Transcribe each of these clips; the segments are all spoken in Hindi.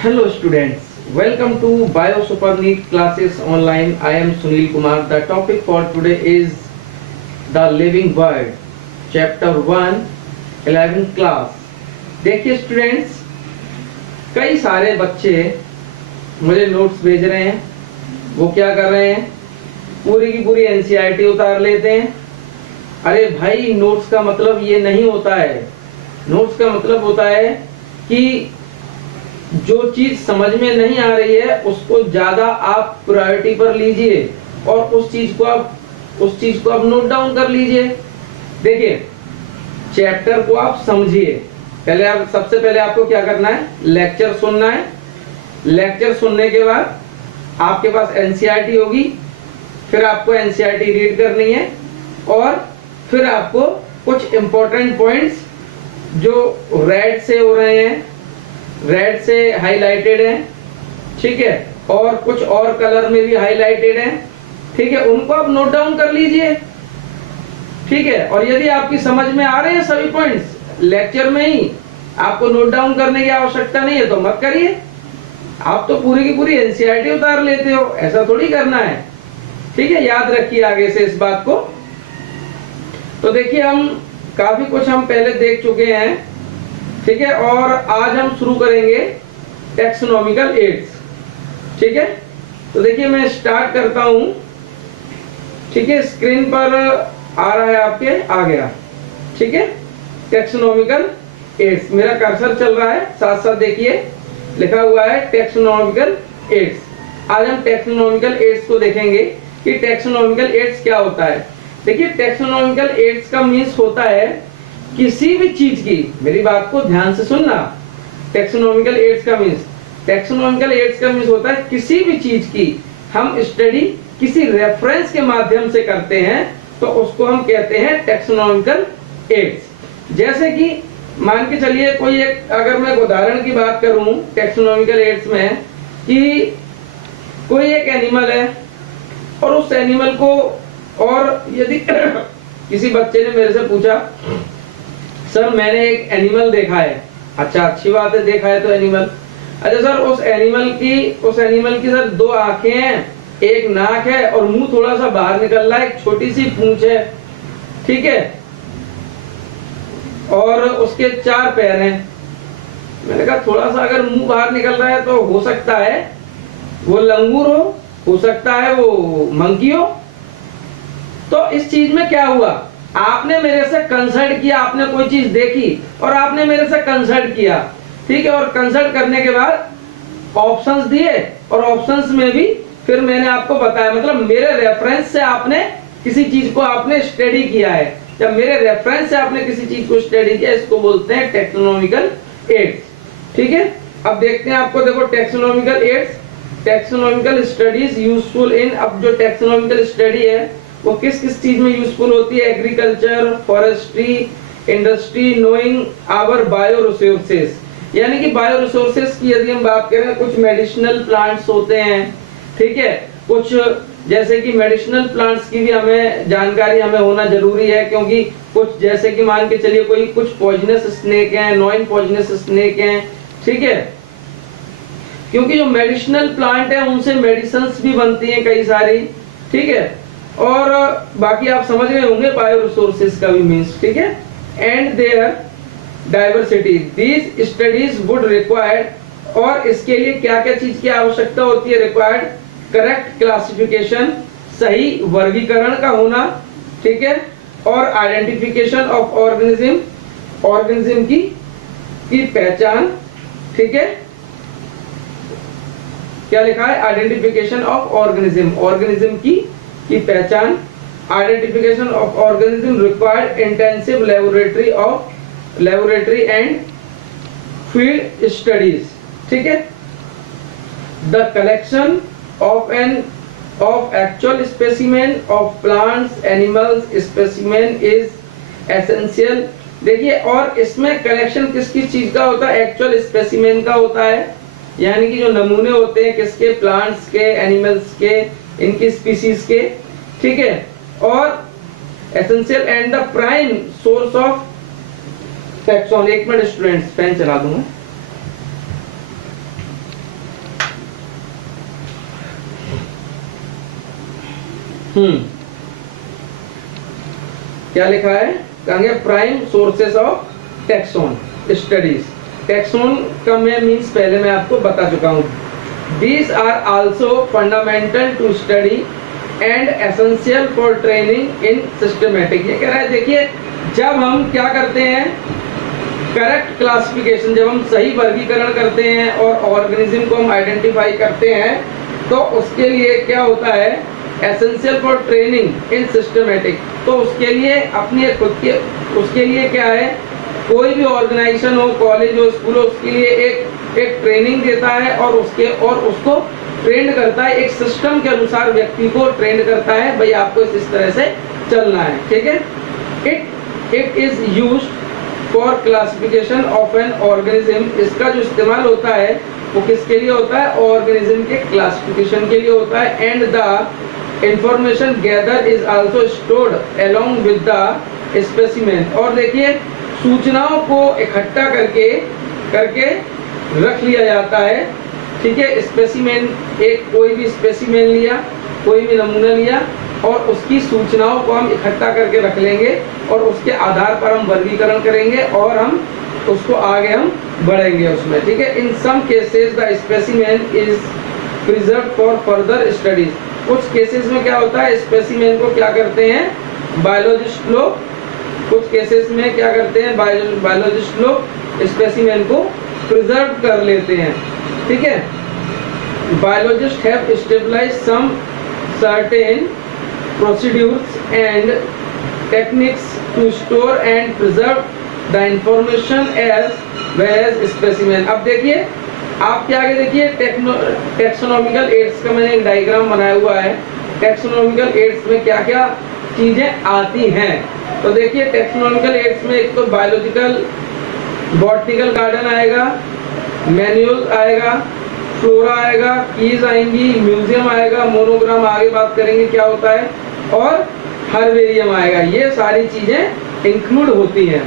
Hello students, welcome to Bio Super Neat classes online. I am Sunil Kumar. The topic for today is the living world, chapter 1, 11th class. देखिए स्टूडेंट्स, कई सारे बच्चे मुझे नोट्स भेज रहे हैं. वो क्या कर रहे हैं, पूरी की पूरी एनसीईआरटी उतार लेते हैं. अरे भाई, नोट्स का मतलब ये नहीं होता है. नोट्स का मतलब होता है कि जो चीज समझ में नहीं आ रही है उसको ज्यादा आप प्रायोरिटी पर लीजिए और उस चीज को आप नोट डाउन कर लीजिए. देखिए, चैप्टर को आप समझिए. सबसे पहले आपको क्या करना है, लेक्चर सुनना है. लेक्चर सुनने के बाद आपके पास एनसीईआरटी होगी, फिर आपको एनसीईआरटी रीड करनी है और फिर आपको कुछ इंपॉर्टेंट पॉइंट्स जो रेड से हो रहे हैं, रेड से हाईलाइटेड है, ठीक है, और कुछ और कलर में भी हाईलाइटेड है, ठीक है, उनको आप नोट डाउन कर लीजिए. ठीक है, और यदि आपकी समझ में आ रहे हैं सभी पॉइंट्स लेक्चर में ही, आपको नोट डाउन करने की आवश्यकता नहीं है तो मत करिए. आप तो पूरी की पूरी एनसीईआरटी उतार लेते हो, ऐसा थोड़ी करना है. ठीक है, याद रखिए आगे से इस बात को. तो देखिए, हम काफी कुछ हम पहले देख चुके हैं, ठीक है, और आज हम शुरू करेंगे टेक्सोनॉमिकल एड्स. ठीक है, तो देखिए मैं स्टार्ट करता हूं. ठीक है, स्क्रीन पर आ रहा है आपके, आ गया. ठीक है, टेक्सोनॉमिकल एड्स, मेरा कर्सर चल रहा है, साथ साथ देखिए लिखा हुआ है टेक्सोनॉमिकल एड्स. आज हम टेक्सोनॉमिकल एड्स को देखेंगे कि टेक्सोनॉमिकल एड्स क्या होता है. देखिए, टेक्सोनॉमिकल एड्स का मीन्स होता है किसी भी चीज की, मेरी बात को ध्यान से सुनना. टेक्सोनॉमिकल एड्स का मीन्स होता है किसी भी चीज की हम स्टडी किसी रेफरेंस के माध्यम से करते हैं तो उसको हम कहते हैं टेक्सोनॉमिकल एड्स. जैसे कि मान के चलिए कोई एक, अगर मैं उदाहरण की बात करूं टेक्सोनॉमिकल एड्स में, कि कोई एक एनिमल है और उस एनिमल को, और यदि किसी बच्चे ने मेरे से पूछा, सर मैंने एक एनिमल देखा है. अच्छा, अच्छी बात है, देखा है तो एनिमल. अच्छा सर, उस एनिमल की सर 2 आंखें हैं, एक नाक है और मुंह थोड़ा सा बाहर निकल रहा है, एक छोटी सी पूंछ है, ठीक है, और उसके 4 पैर हैं. मैंने कहा थोड़ा सा अगर मुंह बाहर निकल रहा है तो हो सकता है वो लंगूर हो सकता है वो मंकी हो. तो इस चीज में क्या हुआ, आपने मेरे से कंसल्ट किया, आपने कोई चीज देखी और आपने मेरे से कंसल्ट किया, ठीक है, और कंसल्ट करने के बाद ऑप्शंस दिए और ऑप्शंस में भी फिर मैंने आपको बताया, मतलब मेरे रेफरेंस से आपने किसी चीज को आपने स्टडी किया है. जब मेरे रेफरेंस से आपने किसी चीज को स्टडी किया, इसको बोलते हैं टेक्सोनॉमिकल एड्स. ठीक है, अब देखते हैं आपको, देखो taxonomical aids, taxonomical studies useful in. अब जो टेक्सोनॉमिकल स्टडी है वो किस किस चीज में यूजफुल होती है, agriculture, forestry, industry, knowing our bio resources. यानी कि बायो रिसोर्सेज की यदि हम बात करें, कुछ मेडिसिनल प्लांट्स होते हैं, ठीक है, कुछ जैसे कि मेडिसिनल प्लांट्स की भी हमें जानकारी हमें होना जरूरी है, क्योंकि कुछ जैसे कि मान के चलिए कोई कुछ पॉइजनस स्नेक हैं, नॉन पॉइजनस स्नेक हैं, ठीक है, क्योंकि जो मेडिसिनल प्लांट है उनसे मेडिसिन्स भी बनती हैं कई सारी, ठीक है, और बाकी आप समझ गए होंगे बायो रिसोर्सेज का भी मीन्स. ठीक है, and their diversity, these studies would required, और इसके लिए क्या क्या चीज की आवश्यकता होती है, रिक्वायर्ड करेक्ट क्लासिफिकेशन, सही वर्गीकरण का होना, ठीक है, और आइडेंटिफिकेशन ऑफ ऑर्गेनिज्म की पहचान. ठीक है, क्या लिखा है, आइडेंटिफिकेशन ऑफ ऑर्गेनिज्म की पहचान, identification of organism required intensive laboratory and field studies. ठीक है, the collection of actual specimen of plants, animals specimen is essential. देखिए, और इसमें कलेक्शन किस किस चीज का होता है, एक्चुअल स्पेसिमेन का होता है, यानी कि जो नमूने होते हैं किसके, प्लांट्स के, एनिमल्स के, इनकी स्पीसीज के, ठीक है, और essential and the prime source of taxon. एक मिनट स्टूडेंट्स, फैन चला दूंगा. क्या लिखा है, कहेंगे prime sources of taxon studies. Taxon का मैं मीन्स पहले मैं आपको बता चुका हूँ। These are also fundamental to study and essential for training in systematic। ये कह रहा है, देखिए जब हम क्या करते हैं, करेक्ट क्लासिफिकेशन, जब हम सही वर्गीकरण करते हैं और ऑर्गेनिज्म को हम आइडेंटिफाई करते हैं, तो उसके लिए क्या होता है, essential for training in systematic. तो उसके लिए अपनी खुद के, उसके लिए क्या है, कोई भी ऑर्गेनाइजेशन हो, कॉलेज हो, स्कूल हो, उसके लिए एक ट्रेनिंग देता है और उसको ट्रेंड करता है, एक सिस्टम के अनुसार व्यक्ति को ट्रेंड करता है, भाई आपको इस तरह से चलना है, ठीक है। It is used for classification of an organism. इसका जो इस्तेमाल होता है वो किसके लिए होता है, ऑर्गेनिज्म के क्लासिफिकेशन के लिए होता है। And the information gather is also stored along with the specimen. और देखिए सूचनाओं को इकट्ठा करके रख लिया जाता है, ठीक है। स्पेसिमेन, एक कोई भी स्पेसिमेन लिया, कोई भी नमूना लिया और उसकी सूचनाओं को हम इकट्ठा करके रख लेंगे और उसके आधार पर हम वर्गीकरण करेंगे और हम उसको आगे हम बढ़ेंगे उसमें, ठीक है। In some cases the specimen is preserved for further studies. कुछ केसेस में क्या होता है, स्पेसिमेन को क्या करते हैं बायोलॉजिस्ट लोग, कुछ केसेस में क्या करते हैं बायोलॉजिस्ट लोग स्पेसिमेन को प्रिजर्व कर लेते हैं, ठीक है। Biologist have established some certain procedures and techniques to store and preserve the information as well as specimen. अब देखिए आपके आगे देखिए टेक्सोनॉमिकल एड्स का मैंने एक डायग्राम बनाया हुआ है। टेक्सोनॉमिकल एड्स में क्या क्या चीजें आती हैं, तो देखिए टेक्सोनॉमिकल एड्स में एक तो बायोलॉजिकल बॉटनिकल गार्डन आएगा, मैनुअल आएगा, फ्लोरा आएगा, कीज आएंगी, म्यूजियम आएगा, मोनोग्राम आगे बात करेंगे क्या होता है, और हर्बेरियम आएगा। ये सारी चीजें इंक्लूड होती हैं।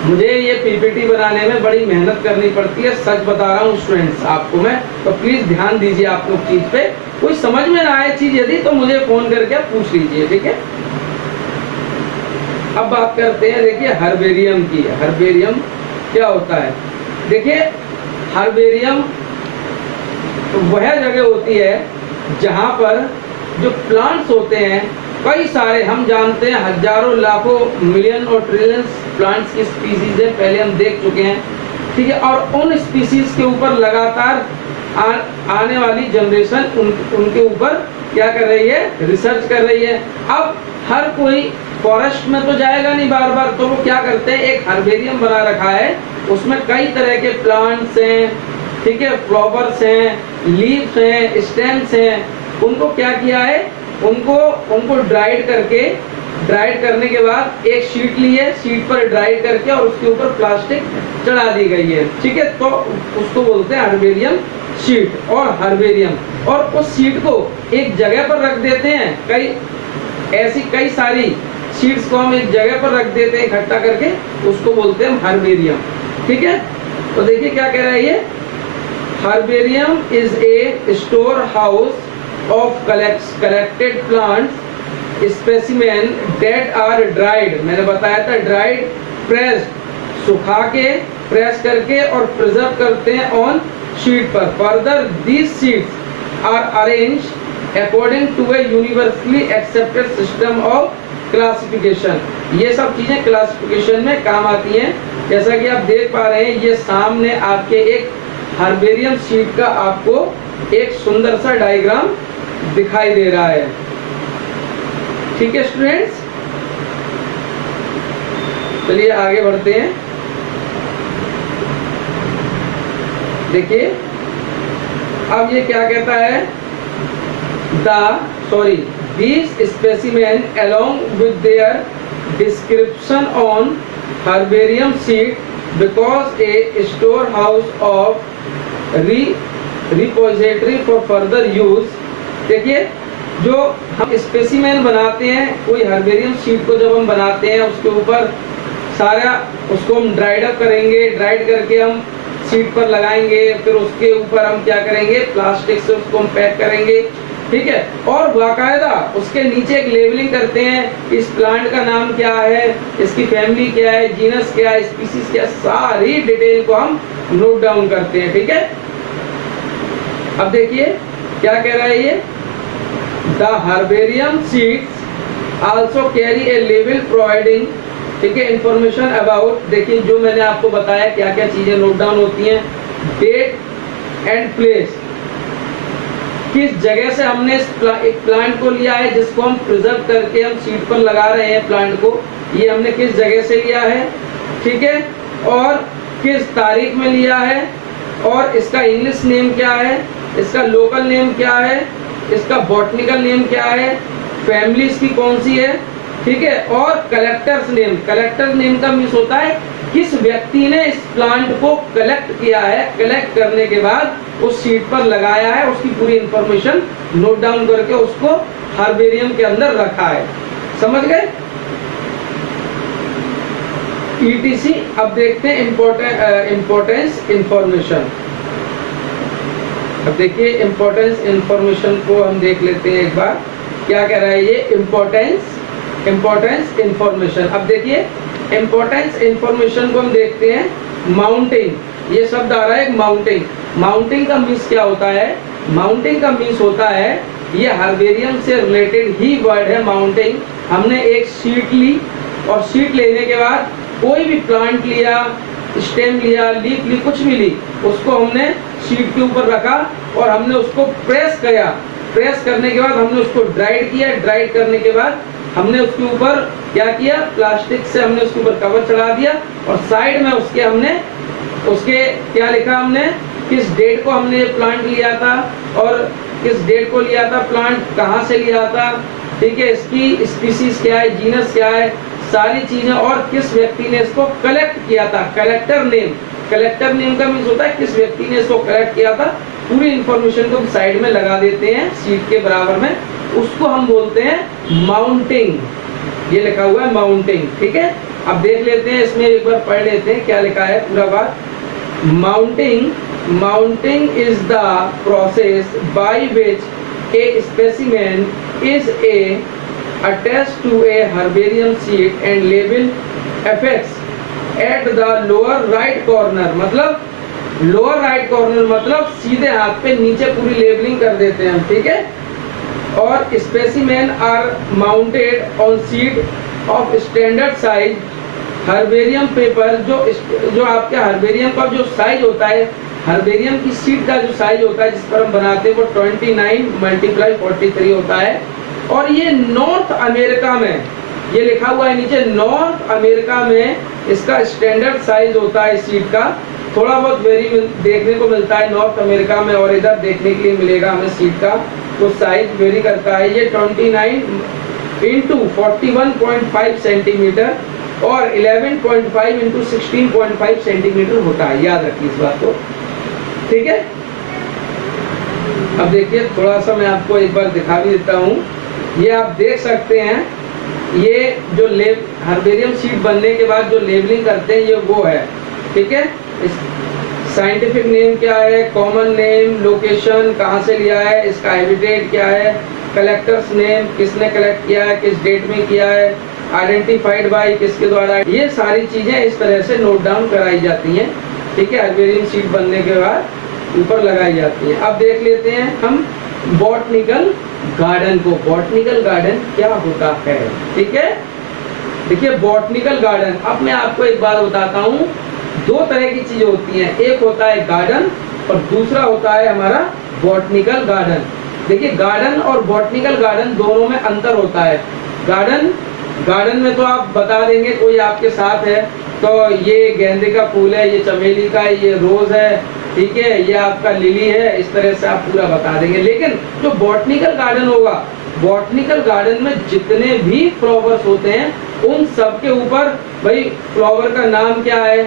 मुझे ये पीपीटी बनाने में बड़ी मेहनत करनी पड़ती है, सच बता रहा हूँ स्टूडेंट्स आपको मैं, तो प्लीज ध्यान दीजिए आप लोग चीज पे। कोई समझ में ना आए चीज यदि तो मुझे फोन करके आप पूछ लीजिए, ठीक है। अब बात करते हैं देखिए हर्बेरियम की। हर्बेरियम क्या होता है, देखिए हर्बेरियम वह जगह होती है जहां पर जो प्लांट्स होते हैं, कई सारे, हम जानते हैं हजारों लाखों मिलियन और ट्रिलियंस प्लांट्स की स्पीसीज है, पहले हम देख चुके हैं, ठीक है। और उन स्पीसीज के ऊपर लगातार आने वाली जनरेशन उनके ऊपर क्या कर रही है, रिसर्च कर रही है। अब हर कोई फॉरेस्ट में तो जाएगा नहीं बार बार, तो वो क्या करते हैं, एक हर्बेरियम बना रखा है, उसमें कई तरह के प्लांट्स हैं, ठीक है, फ्लावर्स हैं, लीव्स हैं, स्टेम्स हैं, उनको क्या किया है, उनको ड्राइड करने के बाद एक शीट ली है, शीट पर ड्राइड करके और उसके ऊपर प्लास्टिक चढ़ा दी गई है, ठीक है। तो उसको बोलते हैं हर्बेरियम शीट और हर्बेरियम। और उस शीट को एक जगह पर रख देते हैं, कई सारी शीट्स को हम एक जगह पर रख देते हैं इकट्ठा करके, उसको बोलते हैं हर्बेरियम, ठीक है। तो देखिए क्या कह रहा है ये, herbarium is a store house of collected plants specimen that are dried. मैंने बताया था ड्राइड, प्रेस्ड, सुखा के, प्रेस करके और प्रिजर्व करते हैं ऑन शीट पर। Further these sheets are arranged according to a universally accepted system of classification. ये सब चीजें क्लासिफिकेशन में काम आती हैं। जैसा कि आप देख पा रहे हैं, ये सामने आपके एक हर्बेरियम शीट का आपको एक सुंदर सा डायग्राम दिखाई दे रहा है, ठीक है स्टूडेंट्स। चलिए आगे बढ़ते हैं। देखिए अब ये क्या कहता है, these specimen along with their description on herbarium sheet because a storehouse of repository for further use। देखिए जो हम स्पेसिमेन बनाते हैं, कोई हर्बेरियम शीट को जब हम बनाते हैं उसके ऊपर सारा उसको हम ड्राइड अप करेंगे, ड्राइड करके हम शीट पर लगाएंगे, फिर उसके ऊपर हम क्या करेंगे, प्लास्टिक से उसको हम पैक करेंगे, ठीक है, और बाकायदा उसके नीचे एक लेबलिंग करते हैं, इस प्लांट का नाम क्या है, इसकी फैमिली क्या है, जीनस क्या है, स्पीसीज क्या है, सारी डिटेल को हम नोट डाउन करते हैं। ठीक है, अब देखिए क्या कह रहा है ये, the herbarium sheets also carry A label providing, ठीक है, इंफॉर्मेशन अबाउट, देखिए जो मैंने आपको बताया क्या क्या चीजें नोट डाउन होती हैं, डेट एंड प्लेस, किस जगह से हमने एक प्लांट को लिया है जिसको हम प्रिजर्व करके हम सीट पर लगा रहे हैं प्लांट को, ये हमने किस जगह से लिया है, ठीक है, और किस तारीख में लिया है, और इसका इंग्लिश नेम क्या है, इसका लोकल नेम क्या है, इसका बॉटनिकल नेम क्या है, फैमिली इसकी कौन सी है, ठीक है, और कलेक्टर्स नेम, कलेक्टर नेम का मीन्स होता है किस व्यक्ति ने इस प्लांट को कलेक्ट किया है, कलेक्ट करने के बाद उस सीट पर लगाया है, उसकी पूरी इंफॉर्मेशन नोट डाउन करके उसको हर्बेरियम के अंदर रखा है। समझ गए? ETC। अब देखते हैं इम्पोर्टेंस इंफॉर्मेशन। अब देखिए इम्पोर्टेंस इंफॉर्मेशन को हम देख लेते हैं एक बार, क्या कह रहा है ये, इम्पोर्टेंस इंफॉर्मेशन। अब देखिए इम्पोर्टेंस इंफॉर्मेशन को हम देखते हैं, माउंटिंग, ये शब्द आ रहा है माउंटिंग। माउंटिंग का मीन्स क्या होता है, माउंटिंग का मीन्स होता है, ये हर्बेरियम से रिलेटेड ही वर्ड है माउंटिंग। हमने एक शीट ली और शीट लेने के बाद कोई भी प्लांट लिया, स्टेम लिया, लीफ ली, कुछ भी ली, उसको हमने शीट के ऊपर रखा और हमने उसको प्रेस किया। प्रेस करने के बाद हमने उसको ड्राइड किया, ड्राइड करने के बाद हमने उसके ऊपर क्या किया, प्लास्टिक से हमने उसके ऊपर कवर चढ़ा दिया और साइड में उसके क्या लिखा हमने, किस डेट को हमने प्लांट लिया था और किस डेट को लिया था, प्लांट कहाँ से लिया था, ठीक है, इसकी स्पीसीज क्या है, जीनस क्या है, सारी चीजें, और किस व्यक्ति ने इसको कलेक्ट किया था, कलेक्टर नेम। कलेक्टर नेम का मीन्स होता है किस व्यक्ति ने इसको कलेक्ट किया था। पूरी इंफॉर्मेशन को साइड में लगा देते हैं सीट के बराबर में, उसको हम बोलते हैं माउंटिंग। ये लिखा हुआ है माउंटिंग, ठीक है। अब देख लेते हैं, इसमें एक बार पढ़ लेते हैं क्या लिखा है पूरा बात। Mounting is the process by which A specimen is attached to a herbarium sheet and label affixed at the lower right corner, मतलब लोअर राइट कॉर्नर मतलब सीधे हाथ पे नीचे पूरी लेबलिंग कर देते हैं हम, ठीक है। और specimen are mounted on sheet of standard size herbarium paper, जो आपके हर्बेरियम का जो साइज होता है, हर्बेरियम की शीट का जो साइज होता है जिस पर हम बनाते हैं वो 29 × 43 होता है। और ये नॉर्थ अमेरिका में, ये लिखा हुआ है नीचे, नॉर्थ अमेरिका में इसका स्टैंडर्ड साइज होता है सीट का। थोड़ा बहुत वेरी देखने को मिलता है नॉर्थ अमेरिका में और इधर देखने के लिए मिलेगा हमें सीट का, तो साइज वेरी करता है। ये 29 × 41.5 सेंटीमीटर और 11.5 × 16.5 सेंटीमीटर होता है, याद रखिए इस बात को, ठीक है। अब देखिए थोड़ा सा मैं आपको एक बार दिखा भी देता हूँ, ये आप देख सकते हैं, ये जो हर्बेरियम शीट बनने के बाद जो लेबलिंग करते हैं ये वो है, ठीक है। साइंटिफिक नेम क्या है, कॉमन नेम, लोकेशन कहाँ से लिया है, इसका हैबिटेट क्या है, कलेक्टर्स नेम, किसने कलेक्ट किया है, किस डेट में किया है, आइडेंटिफाइड बाय किसके द्वारा, ये सारी चीजें इस तरह से नोट डाउन कराई जाती हैं, ठीक है। हर्बेरियम शीट बनने के बाद ऊपर लगाई जाती है। अब देख लेते हैं हम बॉटनिकल गार्डन को। बॉटनिकल गार्डन क्या होता है, ठीक है। देखिए बॉटनिकल गार्डन, अब मैं आपको एक बात बताता हूँ, दो तरह की चीजें होती हैं, एक होता है गार्डन और दूसरा होता है हमारा बॉटनिकल गार्डन। देखिए गार्डन और बॉटनिकल गार्डन दोनों में अंतर होता है। गार्डन में तो आप बता देंगे, कोई आपके साथ है तो ये गेंदे का फूल है, ये चमेली का है, ये रोज है, ठीक है, ये आपका लिली है, इस तरह से आप पूरा बता देंगे। लेकिन जो बॉटनिकल गार्डन होगा, बॉटनिकल गार्डन में जितने भी फ्लावर्स होते हैं उन सब के ऊपर भाई फ्लावर का नाम क्या है,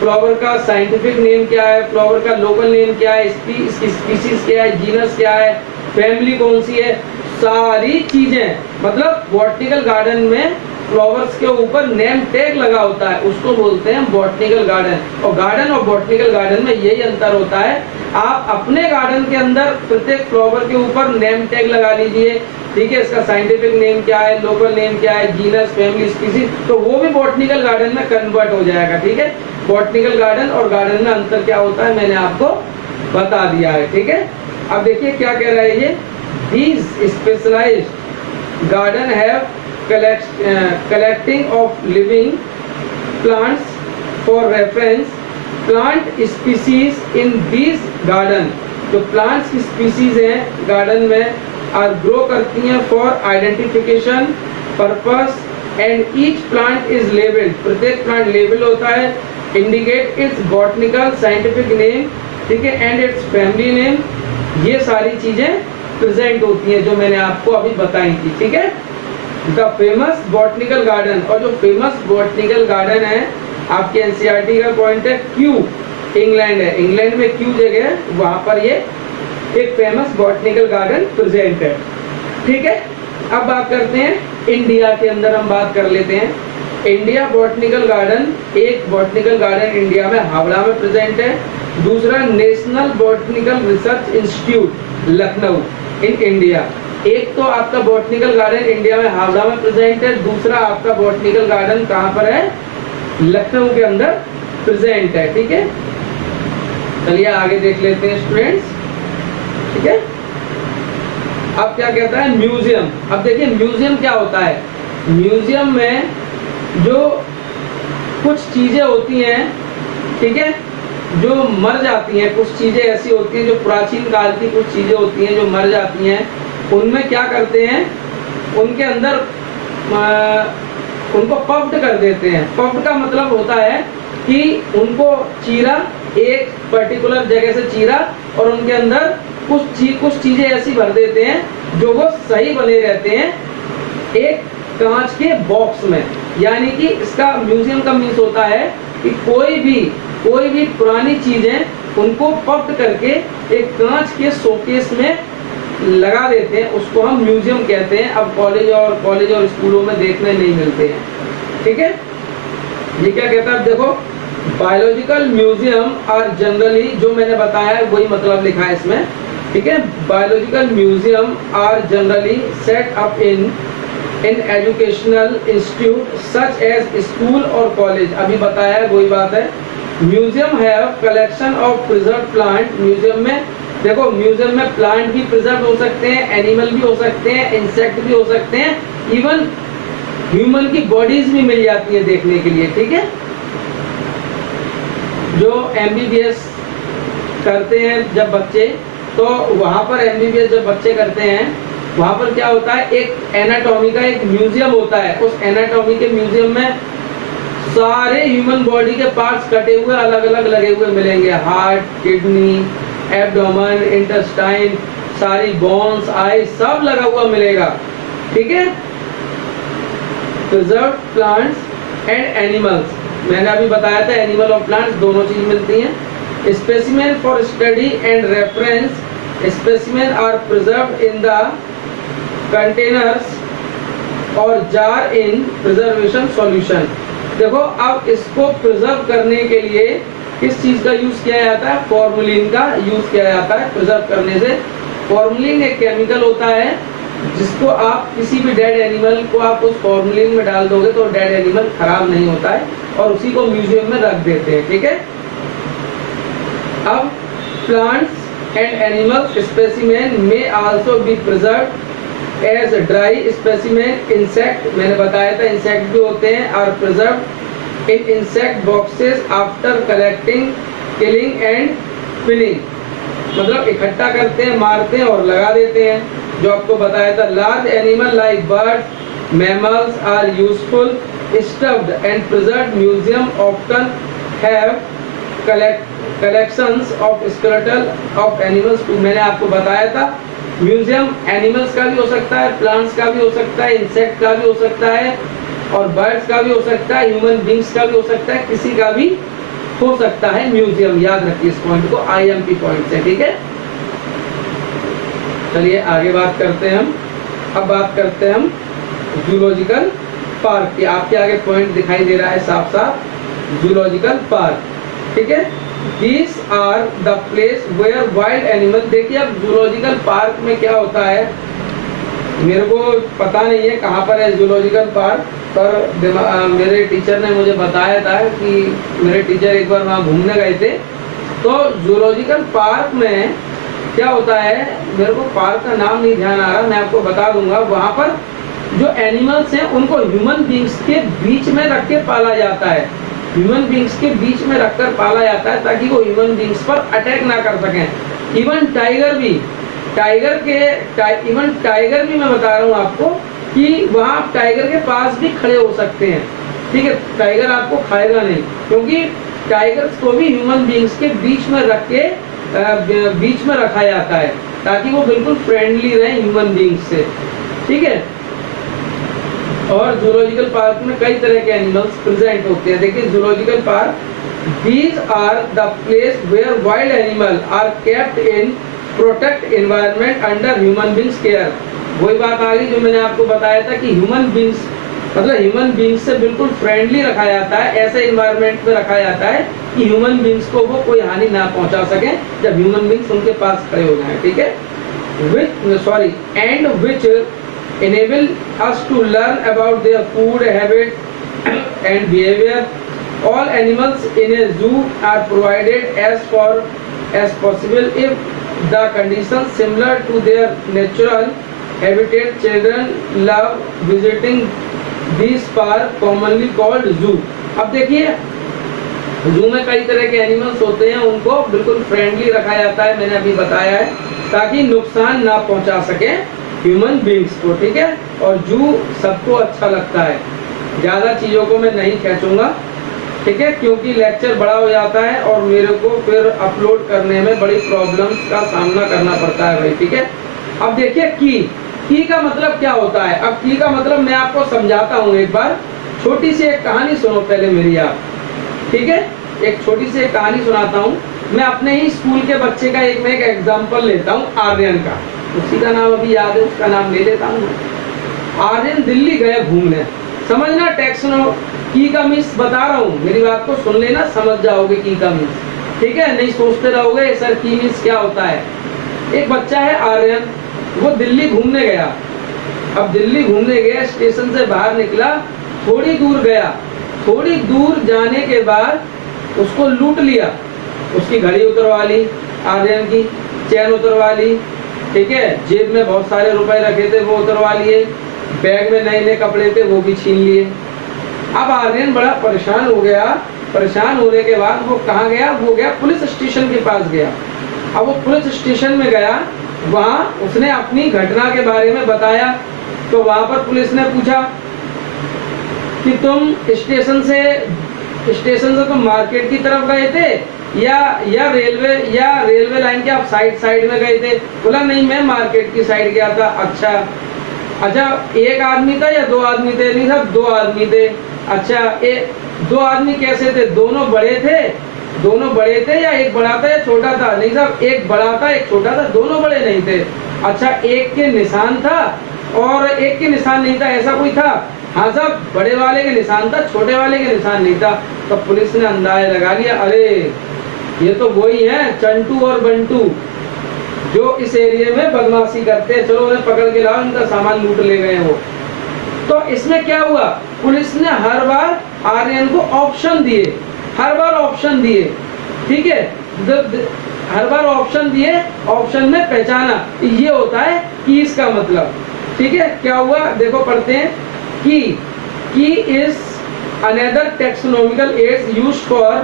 फ्लावर का साइंटिफिक नेम क्या है, फ्लावर का लोकल नेम क्या है, इसकी स्पीसीज क्या है, जीनस क्या है, फैमिली कौन सी है, सारी चीजें, मतलब बॉटनिकल गार्डन में फ्लावर्स के ऊपर नेम टैग लगा होता है, उसको बोलते हैं बॉटनिकल गार्डन। और गार्डन और बॉटनिकल गार्डन में यही अंतर होता है आप अपने गार्डन के अंदर प्रत्येक फ्लावर के ऊपर नेम टैग लगा लीजिए, ठीक है, इसका साइंटिफिक नेम क्या है, लोकल नेम क्या है, जीनस, फैमिली, स्पीसीज, तो वो भी बॉटनिकल गार्डन में कन्वर्ट हो जाएगा, ठीक है। बॉटनिकल गार्डन और गार्डन में अंतर क्या होता है मैंने आपको बता दिया है, ठीक है। अब देखिए क्या कह रहा है ये, these specialized garden have collecting of living plants for reference plant species in these garden, जो plants की species हैं गार्डन में are grow करती हैं for identification purpose and each plant is labeled, प्रत्येक plant label होता है, indicate its botanical scientific name, ठीक है, and its family name, ये सारी चीजें प्रेजेंट होती हैं जो मैंने आपको अभी बताई थी, ठीक है। द फेमस बॉटनिकल गार्डन, और जो फेमस बॉटनिकल गार्डन है आपके एनसीईआरटी का पॉइंट है क्यू, इंग्लैंड है, इंग्लैंड में क्यू जगह है, वहां पर ये एक फेमस बॉटनिकल गार्डन प्रेजेंट है, ठीक है। अब बात करते हैं इंडिया के अंदर, हम बात कर लेते हैं इंडिया बॉटनिकल गार्डन। एक बॉटनिकल गार्डन इंडिया में हावड़ा में प्रेजेंट है, दूसरा national botanical research institute Lucknow in India. एक तो आपका बॉटनिकल गार्डन इंडिया में हावड़ा में प्रेजेंट है, दूसरा आपका बॉटनिकल गार्डन कहाँ पर है, लखनऊ के अंदर प्रेजेंट है, ठीक है। चलिए आगे देख लेते हैं स्टूडेंट्स, ठीक है। अब क्या कहता है म्यूजियम। अब देखिए म्यूजियम क्या होता है, म्यूजियम में जो कुछ चीजें होती हैं, ठीक है, जो मर जाती हैं, कुछ चीजें ऐसी होती हैं जो प्राचीन काल की कुछ चीजें होती हैं जो मर जाती हैं, उनमें क्या करते हैं, उनके अंदर उनको पफ्ड कर देते हैं। पफ्ड का मतलब होता है कि उनको चीरा, एक पर्टिकुलर जगह से चीरा और उनके अंदर कुछ चीजें ऐसी भर देते हैं जो वो सही बने रहते हैं एक कांच के बॉक्स में। यानी कि इसका म्यूजियम का मीन्स होता है कि कोई भी पुरानी चीजें उनको पफ्ड करके एक कांच के शोकेस में लगा देते हैं, उसको हम म्यूजियम कहते हैं। अब कॉलेज और स्कूलों में देखने नहीं मिलते हैं, ठीक है। ये क्या कहता है, देखो बायोलॉजिकल म्यूजियम आर जनरली, जो मैंने बताया है वही मतलब लिखा है इसमें, ठीक है। Biological museum are generally set up in educational institute such as school और कॉलेज। अभी बताया है वही बात है। Museum have collection of preserve plant. Museum में देखो, म्यूजियम में प्लांट भी प्रिजर्व हो सकते हैं, एनिमल भी हो सकते हैं, इंसेक्ट भी हो सकते हैं, इवन ह्यूमन की बॉडीज भी मिल जाती है देखने के लिए, ठीक है। जो एमबीबीएस करते हैं जब बच्चे, तो वहां पर एमबीबीएस जब बच्चे करते हैं वहां पर क्या होता है, एक एनाटॉमी का एक म्यूजियम होता है। उस एनाटॉमी के म्यूजियम में सारे ह्यूमन बॉडी के पार्ट्स कटे हुए अलग अलग लगे हुए मिलेंगे, हार्ट, किडनी, एब्डोमेन, इंटेस्टाइन, सारी बोन्स, आई, सब लगा हुआ मिलेगा, ठीक है। प्रिजर्व प्लांट्स एंड एनिमल्स, मैंने अभी बताया था एनिमल और प्लांट्स दोनों चीज मिलती हैं। Specimen for study and reference, specimen are preserved in the containers और जार इन प्रिजर्वेशन सॉल्यूशन। देखो अब इसको प्रिजर्व करने के लिए किस चीज का यूज किया जाता है, फॉर्मुलिन का यूज किया जाता है प्रिजर्व करने से। फॉर्मुलिन एक केमिकल होता है जिसको आप किसी भी डेड एनिमल को आप उस फॉर्मुलिन में डाल दोगे तो डेड एनिमल खराब नहीं होता है और उसी को म्यूजियम में रख देते हैं, ठीक है। अब प्लांट्स एंड एनिमल्स स्पेसिमेन में also be preserved as dry specimen. Insect मैंने बताया था इंसेक्ट भी होते हैं, are preserved in insect boxes after collecting, killing and pinning. मतलब इकट्ठा करते हैं, मारते हैं और लगा देते हैं, जो आपको बताया था। Large animal like birds, mammals are useful stuffed and preserved. Museum often have collections of skeletal of animals. मैंने आपको बताया था म्यूजियम एनिमल्स का भी हो सकता है, प्लांट्स का भी हो सकता है, इंसेक्ट का भी हो सकता है और बर्ड्स का भी हो सकता है, ह्यूमन बींग्स का भी हो सकता है, किसी का भी हो सकता है म्यूजियम। याद रखिए इस पॉइंट को, आईएमपी पॉइंट से, ठीक है। चलिए आगे बात करते हैं हम। अब बात करते हैं हम जूलॉजिकल पार्क की। आपके आगे पॉइंट दिखाई दे रहा है साफ साफ, जूलॉजिकल पार्क, ठीक है। These are the place where wild animal, देखिए अब जूलॉजिकल पार्क में क्या होता है, मेरे को पता नहीं है कहाँ पर है जूलॉजिकल पार्क, पर मेरे टीचर ने मुझे बताया था कि मेरे टीचर एक बार वहाँ घूमने गए थे। तो जूलॉजिकल पार्क में क्या होता है, मेरे को पार्क का नाम नहीं ध्यान आ रहा, मैं आपको बता दूंगा। वहाँ पर जो एनिमल्स हैं उनको ह्यूमन बींग्स के बीच में रख के पाला जाता है, ह्यूमन बींग्स के बीच में रखकर पाला जाता है ताकि वो ह्यूमन बींग्स पर अटैक ना कर सकें। इवन टाइगर भी, इवन टाइगर भी मैं बता रहा हूँ आपको कि वहाँ आप टाइगर के पास भी खड़े हो सकते हैं, ठीक है। टाइगर आपको खाएगा नहीं, क्योंकि टाइगर्स को भी ह्यूमन बींग्स के बीच में रख के बीच में रखा जाता है ताकि वो बिल्कुल फ्रेंडली रहे ह्यूमन बींग्स से, ठीक है। और जूलॉजिकल पार्क में कई तरह के एनिमल्स प्रेजेंट होते हैं। देखिए zoological park, these are the place where wild animal are kept in protect environment under human beings care। वही बात आ गई जो मैंने आपको बताया था कि ह्यूमन बींग्स मतलब ह्यूमन बींग्स से बिल्कुल फ्रेंडली रखा जाता है, ऐसे इन्वायरमेंट में रखा जाता है कि ह्यूमन बींग्स को वो कोई हानि ना पहुंचा सके जब ह्यूमन बींग्स उनके पास खड़े हो जाएं, ठीक है। and which enable us to learn about their food habits and behavior। All animals in a zoo are provided as possible if the conditions similar to their natural habitat। Children love visiting these park commonly called zoo। अब देखिए जू में कई तरह के एनिमल्स होते हैं, उनको बिल्कुल फ्रेंडली रखा जाता है, मैंने अभी बताया है, ताकि नुकसान ना पहुंचा सके ह्यूमन बींग्स को, ठीक है। और जू सबको अच्छा लगता है, ज़्यादा चीज़ों को मैं नहीं खींचूंगा, ठीक है, क्योंकि लेक्चर बड़ा हो जाता है और मेरे को फिर अपलोड करने में बड़ी प्रॉब्लम्स का सामना करना पड़ता है भाई, ठीक है। अब देखिए की का मतलब क्या होता है। अब की का मतलब मैं आपको समझाता हूँ, एक बार छोटी सी एक कहानी सुनो पहले मेरी आप, ठीक है। एक छोटी सी एक कहानी सुनाता हूँ मैं अपने ही स्कूल के बच्चे का। मैं एक एग्जाम्पल लेता हूँ आर्यन का, उसी का नाम अभी याद है, उसका नाम ले लेता हूँ। आर्यन दिल्ली गए घूमने, समझना टेक्सनो की का मीन्स बता रहा हूँ, मेरी बात को सुन लेना, समझ जाओगे की का मीन्स, ठीक है। नहीं सोचते रहोगे सर की मीन्स क्या होता है। एक बच्चा है आर्यन, वो दिल्ली घूमने गया। अब दिल्ली घूमने गया, स्टेशन से बाहर निकला, थोड़ी दूर गया, थोड़ी दूर जाने के बाद उसको लूट लिया, उसकी घड़ी उतरवा ली, आर्यन की चैन उतरवा ली, ठीक है, जेब में बहुत सारे रुपए रखे थे वो उतरवा लिए, बैग में नए नए कपड़े थे वो भी छीन लिए। अब आर्यन बड़ा परेशान हो गया। परेशान होने के बाद वो कहाँ गया, वो गया पुलिस स्टेशन के पास गया। अब वो पुलिस स्टेशन में गया, वहाँ उसने अपनी घटना के बारे में बताया। तो वहाँ पर पुलिस ने पूछा कि तुम स्टेशन से तुम मार्केट की तरफ गए थे या रेलवे लाइन के आप साइड में गए थे। बोला नहीं, मैं मार्केट की साइड गया था। अच्छा एक आदमी था या दो आदमी थे? नहीं साहब, दो आदमी थे। अच्छा दो आदमी कैसे थे? दोनों बड़े थे या एक बड़ा था या छोटा था? नहीं साहब, एक बड़ा था एक छोटा था, दोनों बड़े नहीं थे। अच्छा एक के निशान था और एक के निशान नहीं था, ऐसा कोई था? हाँ साहब, बड़े वाले के निशान था, छोटे वाले के निशान नहीं था। तो पुलिस ने अंदाजा लगा लिया, अरे ये तो वही है चंटू और बंटू जो इस एरिया में बदमाशी करते हैं, चलो उन्हें पकड़ के लाओ, इनका सामान लूट ले गए वो। तो इसमें क्या हुआ, पुलिस ने हर बार आर्यन को ऑप्शन दिए, ठीक है, हर बार ऑप्शन दिए, ऑप्शन में पहचाना, ये होता है की इसका मतलब, ठीक है। क्या हुआ देखो, पढ़ते हैं की is another taxonomical aids used for,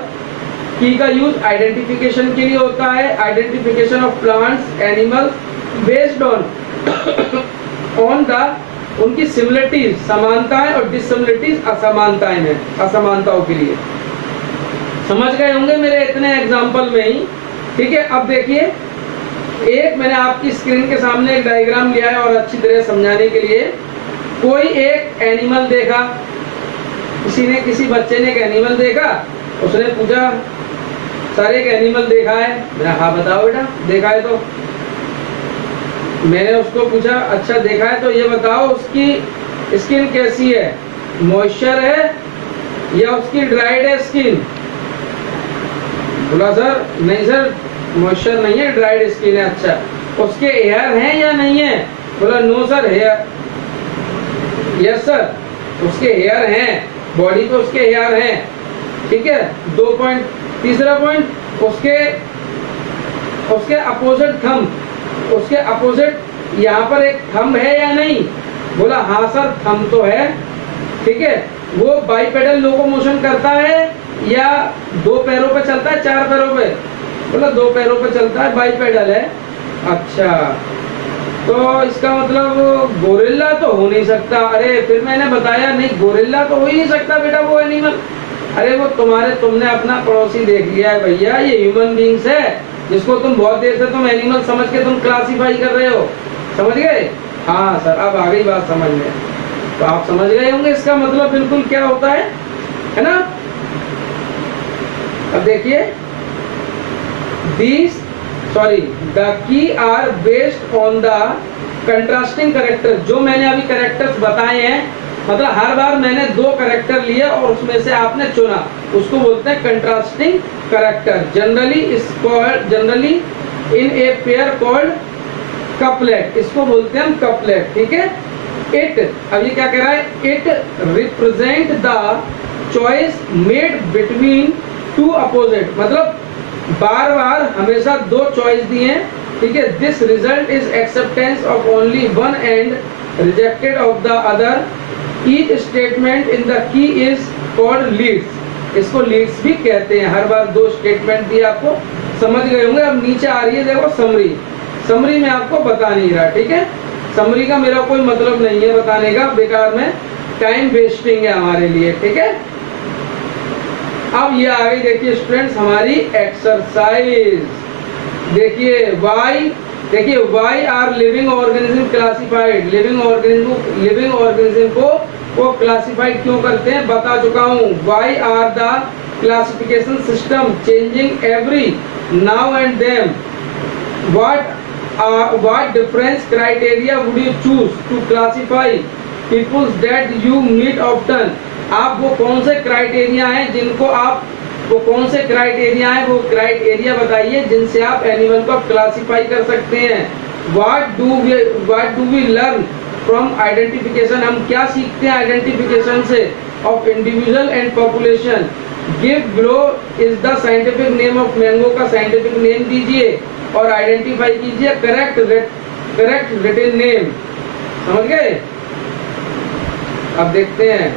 की का यूज आइडेंटिफिकेशन के लिए होता है, identification of plants animals based on the उनकी सिमिलरिटीज समानताएं और डिससिमिलरिटीज असमानताएं हैं, असमानताओं के लिए। समझ गए होंगे मेरे इतने एग्जाम्पल में ही, ठीक है। अब देखिए, एक मैंने आपकी स्क्रीन के सामने एक डायग्राम लिया है और अच्छी तरह समझाने के लिए। कोई एक एनिमल देखा, किसी बच्चे ने एक एनिमल देखा, उसने पूछा सर एक एनिमल देखा है? मैंने हाँ बताओ बेटा, देखा है। तो मैंने उसको पूछा अच्छा देखा है तो ये बताओ उसकी स्किन कैसी है, मॉइस्चर है या उसकी ड्राइड है स्किन? बोला सर नहीं सर, मॉइस्चर नहीं है, ड्राइड स्किन है। अच्छा, उसके हेयर हैं या नहीं है? बोला no sir hair. Yes sir, उसके हेयर हैं, बॉडी पे उसके हेयर हैं। ठीक है, 2 पॉइंट। तीसरा पॉइंट, उसके अपोजिट थंब, उसके अपोजिट यहाँ पर एक थंब है या नहीं? बोला हाँ सर थंब तो है। ठीक है, वो बाइपेडल लोकोमोशन करता है या 2 पैरों पे चलता है, 4 पैरों पे? बोला 2 पैरों पे चलता है, बाइपेडल है। अच्छा, तो इसका मतलब गोरिल्ला तो हो नहीं सकता। अरे फिर मैंने बताया नहीं, गोरिल्ला तो हो ही नहीं सकता बेटा वो एनिमल। अरे वो तुमने अपना पड़ोसी देख लिया है भैया, ये ह्यूमन बींग्स है जिसको तुम बहुत देर से तुम एनिमल समझ के तुम क्लासीफाई कर रहे हो। समझ गए? हाँ सर, अब आ गई बात समझ में। तो आप समझ गए होंगे इसका मतलब बिल्कुल क्या होता है ना? अब देखिए, the key are based on the contrasting character। जो मैंने अभी कैरेक्टर्स बताए हैं, मतलब हर बार मैंने 2 कैरेक्टर लिए और उसमें से आपने चुना, उसको बोलते हैं contrasting character. Generally in a pair called couplet, इसको बोलते हैं हम कपलेट। ठीक है, इट, अब ये क्या कह रहा है? It represent the choice made between 2 opposite, मतलब बार बार हमेशा 2 चॉइस दिए हैं। ठीक है, this result is acceptance of only one and rejected of the other. Each statement in the key is called leads, इसको लीड्स भी कहते हैं। हर बार 2 स्टेटमेंट दिए, आपको समझ गए होंगे। अब नीचे आ रही है देखो समरी, समरी में आपको बता नहीं रहा। ठीक है, समरी का मेरा कोई मतलब नहीं है बताने का, बेकार में टाइम वेस्टिंग है हमारे लिए। ठीक है, अब ये आ गई देखिए स्टूडेंट्स हमारी एक्सरसाइज। देखिए why are living organism classified. Living organism को वो क्लासिफाइड क्यों करते हैं बता चुका हूँ। Why are the classification system changing every now and then. what difference criteria would you choose to classify peoples that you meet often? आप वो कौन से क्राइटेरिया हैं जिनको आप, वो कौन से क्राइटेरिया हैं, वो क्राइटेरिया बताइए जिनसे आप एनिमल को क्लासिफाई कर सकते हैं। What do we learn from identification? हम क्या सीखते हैं आइडेंटिफिकेशन से of individual and population? Give below is the scientific name of mango का scientific name दीजिए और आइडेंटिफाई कीजिए करेक्ट रिटन नेम। समझ गए? अब देखते हैं,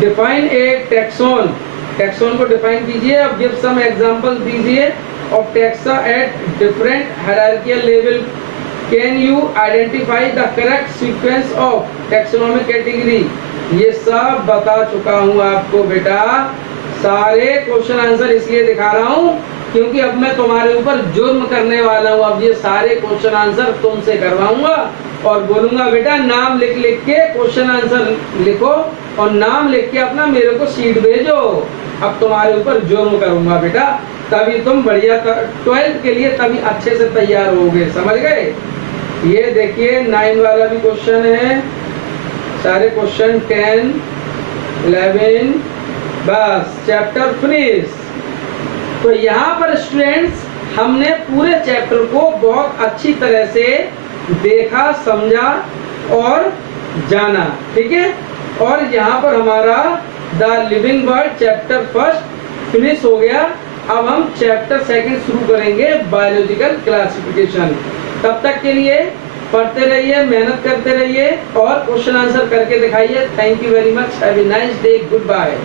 डिफाइन ए टैक्सोन, टैक्सोन को डिफाइन कीजिए। अब गिव सम एग्जांपल्स दीजिए of taxa at different hierarchical level. Can you identify the correct sequence of taxonomic category. ये सब बता चुका हूँ आपको बेटा, सारे क्वेश्चन आंसर इसलिए दिखा रहा हूँ क्योंकि अब मैं तुम्हारे ऊपर जुर्म करने वाला हूँ। अब ये सारे क्वेश्चन आंसर तुमसे करवाऊंगा और बोलूंगा बेटा नाम लिख लिख के क्वेश्चन आंसर लिखो और नाम लिख के अपना मेरे को शीट भेजो। अब तुम्हारे ऊपर जुर्म करूंगा बेटा, तभी तुम बढ़िया 12th के लिए तभी अच्छे से तैयार होगे। समझ गए? ये देखिए 9 वाला भी क्वेश्चन है, सारे क्वेश्चन 10, 11, बस चैप्टर फिनिश। तो यहाँ पर स्टूडेंट्स हमने पूरे चैप्टर को बहुत अच्छी तरह से देखा, समझा और जाना। ठीक है, और यहाँ पर हमारा the living world chapter 1 finish हो गया। अब हम चैप्टर 2 शुरू करेंगे, बायोलॉजिकल क्लासिफिकेशन। तब तक के लिए पढ़ते रहिए, मेहनत करते रहिए और क्वेश्चन आंसर करके दिखाइए। Thank you very much, have a nice day, good bye.